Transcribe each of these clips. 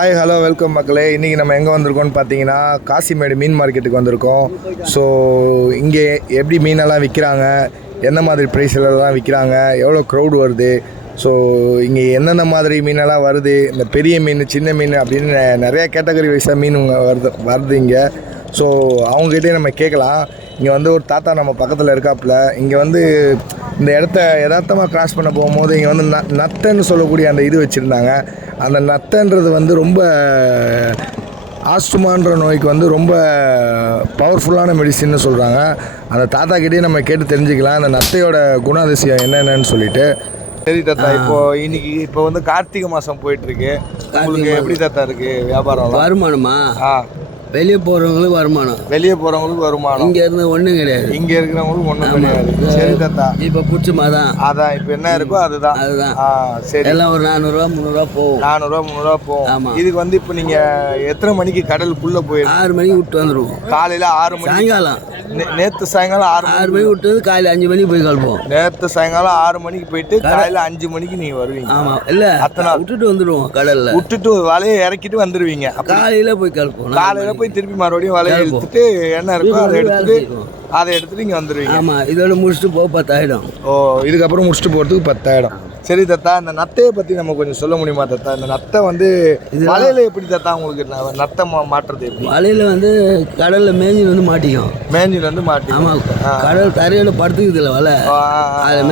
Hi hello welcome மக்களே. இன்றைக்கி நம்ம எங்கே வந்திருக்கோம்னு பார்த்தீங்கன்னா காசிமேடு மீன் மார்க்கெட்டுக்கு வந்திருக்கோம். ஸோ இங்கே எப்படி மீனெல்லாம் விற்கிறாங்க, எந்த மாதிரி ப்ரைஸ்லாம் விற்கிறாங்க, எவ்வளோ க்ரௌடு வருது, ஸோ இங்கே எந்தெந்த மாதிரி மீனெல்லாம் வருது, இந்த பெரிய மீன் சின்ன மீன் அப்படின்னு நிறையா கேட்டகரி வைஸாக மீன் வருது இங்கே. ஸோ அவங்ககிட்டே நம்ம கேட்கலாம். இங்கே வந்து ஒரு தாத்தா நம்ம பக்கத்தில் இருக்காப்புல. இங்கே வந்து இந்த இடத்த யதார்த்தமாக கிராஸ் பண்ண போகும்போது இங்கே வந்து நத்தைன்னு சொல்லக்கூடிய அந்த இது வச்சுருந்தாங்க. அந்த நத்தைன்றது வந்து ரொம்ப ஆஸ்துமான்ற நோய்க்கு வந்து ரொம்ப பவர்ஃபுல்லான மெடிசின்னு சொல்கிறாங்க. அந்த தாத்தாக்கிட்டே நம்ம கேட்டு தெரிஞ்சுக்கலாம் அந்த நத்தையோட குணாதிசயம் என்னென்னு சொல்லிட்டு. சரி தாத்தா, இப்போ வந்து கார்த்திகை மாதம் போயிட்டுருக்கு. உங்களுக்கு எப்படி தாத்தா இருக்குது வியாபாரம்? வருமானமா? வெளியே போகிறவங்களுக்கு வருமானம். இங்கே இருந்து ஒன்றும் கிடையாது. இங்கே இருக்கிறவங்களுக்கு ஒன்றும் கிடையாது. சரி தாத்தா, இப்போ பிடிச்சமா தான். அதான் இப்போ என்ன இருக்கோ அதுதான். சரி, எல்லாம் ஒரு 400 300 போகும். 400 300 போகும். ஆமாம். இதுக்கு வந்து இப்போ நீங்கள் எத்தனை மணிக்கு கடலுக்குள்ளே போயிடும்? 6 மணிக்கு விட்டு வந்துடுவோம். காலையில் 6 மணி. சாயங்காலம் நேற்று சாயங்காலம் 6 மணிக்கு விட்டு வந்து காலையில் 5 மணிக்கு போய் கலப்போம். நேற்று சாயங்காலம் 6 மணிக்கு போயிட்டு காலையில் 5 மணிக்கு நீங்கள் வருவீங்க. ஆமாம், இல்லை அத்தனை விட்டுட்டு வந்துடுவோம். கடலில் விட்டுட்டு வலையை இறக்கிட்டு வந்துடுவீங்க. காலையில் போய் கலப்போம். காலையில் போய் திருப்பி மறுபடியும் வலையை எடுத்துட்டு என்ன இருக்கோ அதை எடுத்துட்டு இங்கே வந்துடுவீங்க. ஆமாம், இதோட முடிச்சுட்டு போக 10 ஆகிடும். ஓ, இதுக்கப்புறம் முடிச்சுட்டு போகிறதுக்கு 10 ஆகிடும். சரி தாத்தா, இந்த நத்தையை பற்றி நம்ம கொஞ்சம் சொல்ல முடியுமா தாத்தா? இந்த நத்தை வந்து வலையில் எப்படி தாத்தா உங்களுக்கு நத்தை மாட்டுறது எப்படி? வலையில் வந்து கடலில் மேஞ்சில் வந்து மாட்டிக்கும். மேஞ்சில் வந்து மாட்டி. ஆமாம், கடல் தரையில் படுத்துக்குதுல வலை, அதில்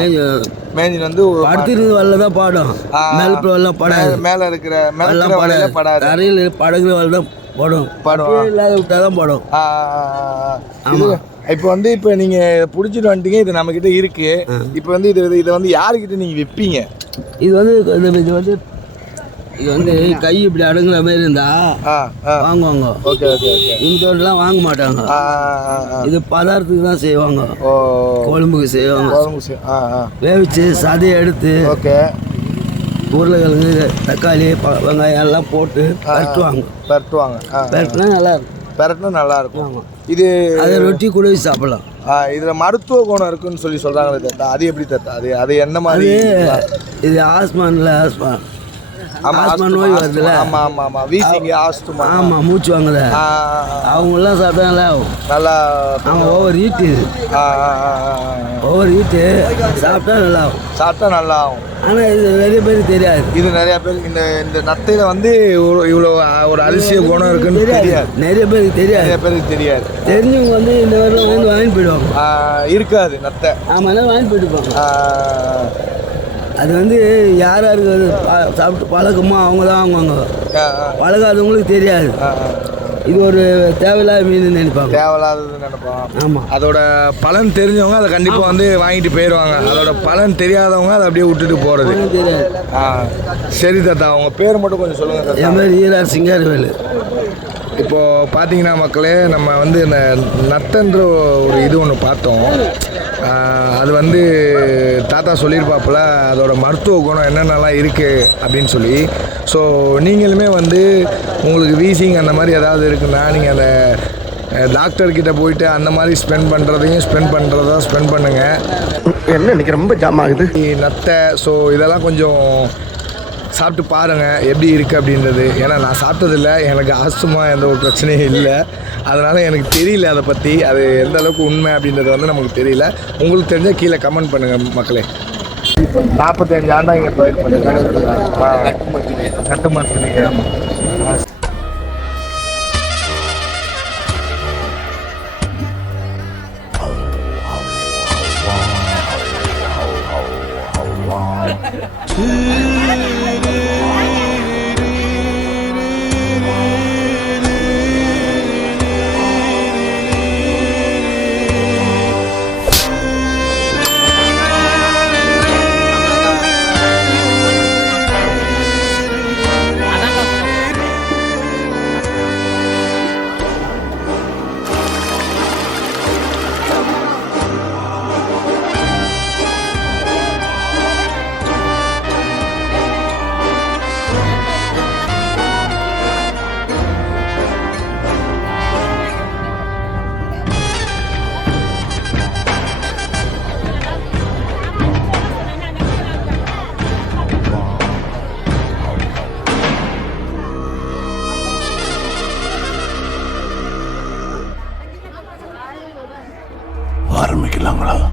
மேஞ்சில் வந்து படுத்துக்கிறது வலை தான் பாடும். மேலே வரலாம் படாது. மேலே இருக்கிற படாது. தரையில் படகுற வலை தான் படம் இல்லாத விட்டால் தான் படம். ஆமாம். இப்போ வந்து இப்போ நீங்கள் பிடிச்சிட்டு வந்துட்டீங்க, இது நம்மக்கிட்ட இருக்குது. இப்போ வந்து இதை வந்து யாருக்கிட்ட நீங்கள் விற்பீங்க? இது வந்து கை இப்படி அடங்குற மாதிரி இருந்தா வாங்குவாங்க. Okay okay okay. இங்கெல்லாம் வாங்க மாட்டாங்க. இது பதார்த்தத்துக்கு தான் செய்வாங்க. குழம்புக்கு செய்வாங்க. வேவிச்சு சதையை எடுத்து ஓகே உருளைக்கிழங்கு தக்காளி வெங்காயம் எல்லாம் போட்டு பரட்டுவாங்க. பரட்டுனா நல்லா இருக்கும். பரட்டினா நல்லா இருக்கும். இது அதை ரொட்டி கூட சாப்பிடலாம். இதில் மருத்துவ குணம் இருக்குன்னு சொல்கிறாங்களே தாத்தா, அது எப்படி தாத்தா? அது என்ன மாதிரி? இது ஆஸ்மா நோய் வருதுல்ல. ஆமாம் ஆமாம் ஆமாம். வீசிங்க ஆஸ்துமா. ஆமாம், மூச்சு வாங்குத அவங்கெல்லாம் சாப்பிட்டா நல்லா ஆகும். நல்லா. ஆமாம், ஓவர் ஹீட்டு சாப்பிட்டா நல்லா ஆகும். ஆனால் இது நிறைய பேருக்கு தெரியாது. இது நிறைய பேர் இந்த நத்தையில வந்து இவ்வளோ ஒரு அதிசய குணம் இருக்குன்னு தெரியாது. நிறைய பேருக்கு தெரியாது. தெரிஞ்சவங்க வந்து இந்த வருடம் வந்து வாங்கிட்டு போயிடுவாங்க. இருக்காது நத்தை. ஆமாம், வாங்கிட்டு போயிட்டு அது வந்து யாருக்கு அது சாப்பிட்டு பழக்கமோ அவங்க தான் வாங்குவாங்க. பழகாதவங்களுக்கு தெரியாது. இது ஒரு தேவையில்லாத மீன் நினைப்பாங்க. ஆமாம், அதோட பலன் தெரிஞ்சவங்க அதை கண்டிப்பாக வந்து வாங்கிட்டு போயிடுவாங்க. அதோட பலன் தெரியாதவங்க அதை அப்படியே விட்டுட்டு போகிறது தெரியாது. சரி தாத்தா, அவங்க பேர் மட்டும் கொஞ்சம் சொல்லுங்கள் தாத்தா. என் பேர் ஈரா சிங்காரவேலு. இப்போது பார்த்தீங்கன்னா மக்களே, நம்ம வந்து இந்த நத்தைன்ற ஒரு இது ஒன்று பார்த்தோம். அது வந்து தாத்தா சொல்லியிருப்பாப்புல அதோட மருத்துவ குணம் என்னென்னலாம் இருக்குது அப்படின்னு சொல்லி. ஸோ நீங்களுமே வந்து உங்களுக்கு வீசிங் அந்த மாதிரி ஏதாவது இருக்குன்னா நீங்கள் அந்த டாக்டர்கிட்ட போயிட்டு அந்த மாதிரி ஸ்பெண்ட் பண்ணுங்கள். என்ன இன்றைக்கி ரொம்ப ஜாம் ஆகுது நத்தை. ஸோ இதெல்லாம் கொஞ்சம் சாப்பிட்டு பாருங்கள் எப்படி இருக்குது அப்படின்றது. ஏன்னா நான் சாப்பிட்டதில்லை, எனக்கு ஆஸ்துமா எந்த ஒரு பிரச்சனையும் இல்லை. அதனால் எனக்கு தெரியல அதை பற்றி. அது எந்த அளவுக்கு உண்மை அப்படின்றது வந்து நமக்கு தெரியல. உங்களுக்கு தெரிஞ்சால் கீழே கமெண்ட் பண்ணுங்கள் மக்களே. 45 ஆண்டா இங்கே போயிட்டு கட்டு மரத்துலேயே. ஆரம்பிக்கலாங்களா?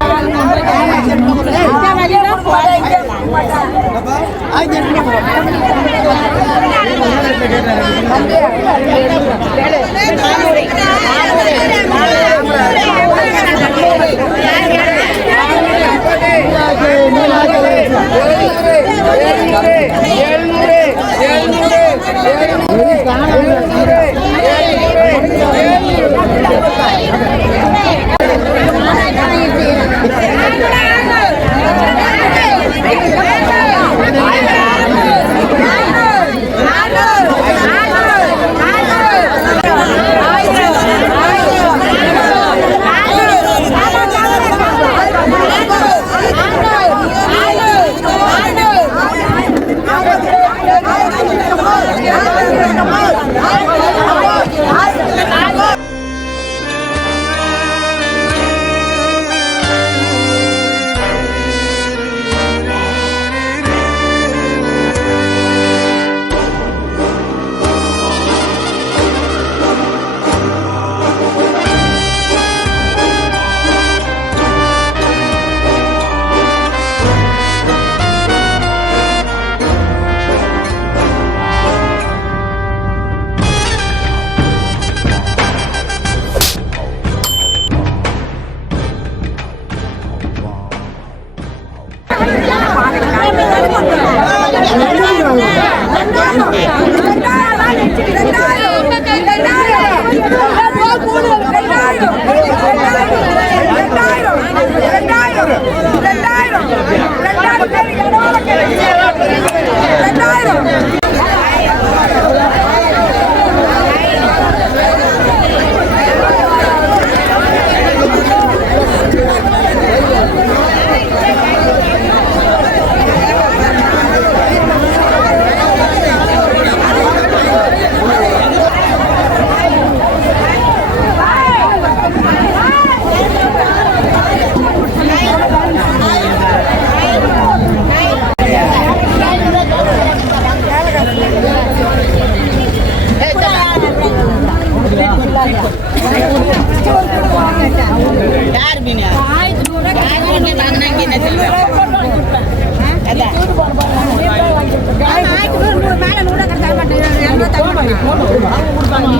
மேல